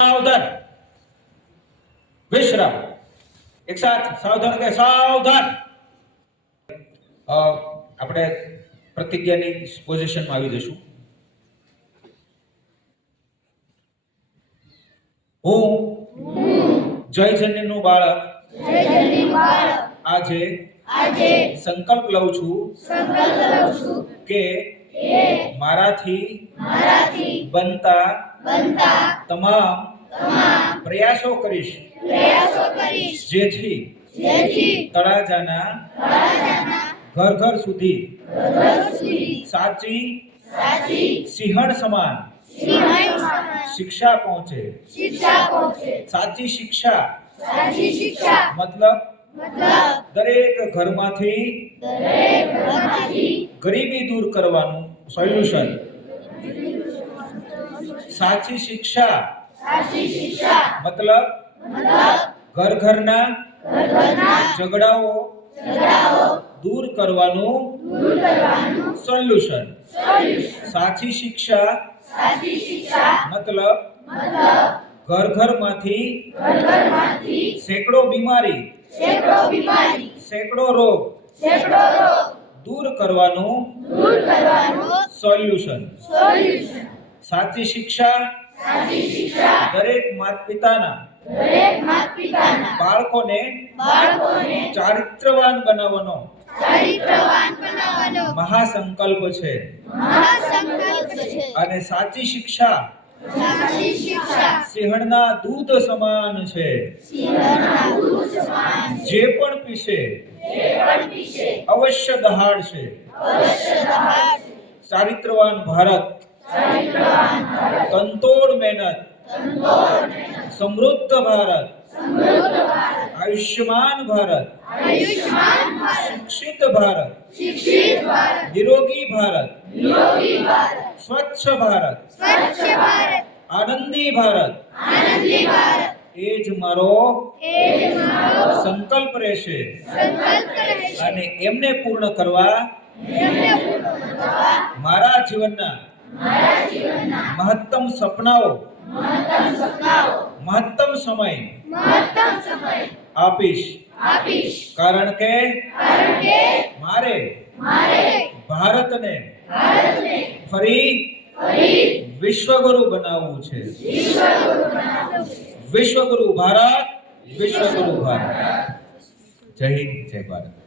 सावधान विश्राम एक साथ सावधान के सावधान આપણે પ્રતિજ્ઞાની પોઝિશનમાં આવી જશું। હું જયજનીનું બાળક આજે સંકલ્પ લઉં છું કે મારાથી બનતા તમામ પ્રયાસો કરીશ જેથી તળાજાના ઘર ઘર સુધી સાચી સિંહણ સમાન શિક્ષા પહોંચે। સાચી શિક્ષા મતલબ દરેક ઘરમાંથી ગરીબી દૂર કરવાનું સોલ્યુશન। સાચી શિક્ષા મતલબ ઘર ઘરના ઝઘડાઓ દૂર કરવાનું સોલ્યુશન। સાચી શિક્ષા મતલબ ઘર ઘરમાંથી સેંકડો બીમારી સેંકડો રોગ દૂર કરવાનું સોલ્યુશન। સાચી શિક્ષા દરેક માતા પિતાના બાળકોને ચારિત્રવાન બનાવવાનો મહાસંકલ્પ છે। અને સાચી શિક્ષા સિંહણના દૂધ સમાન છે। જે પણ પીશે અવશ્ય દહાડશે। ચારિત્રવાન ભારત તનતોડ મહેનત સમૃદ્ધ ભારત આયુષ્યમાન ભારત શિક્ષિત ભારત નિરોગી ભારત સ્વચ્છ ભારત આનંદી ભારત એ જ મારો સંકલ્પ રહેશે। અને એમને પૂર્ણ કરવા મારા જીવનના મહત્તમ સપનાઓ મહત્તમ સમય આપીશ। કારણ કે મારે ભારતને ફરી વિશ્વગુરુ બનાવવું છે। વિશ્વગુરુ ભારત વિશ્વગુરુ ભારત। જય હિન્દ જય ભારત।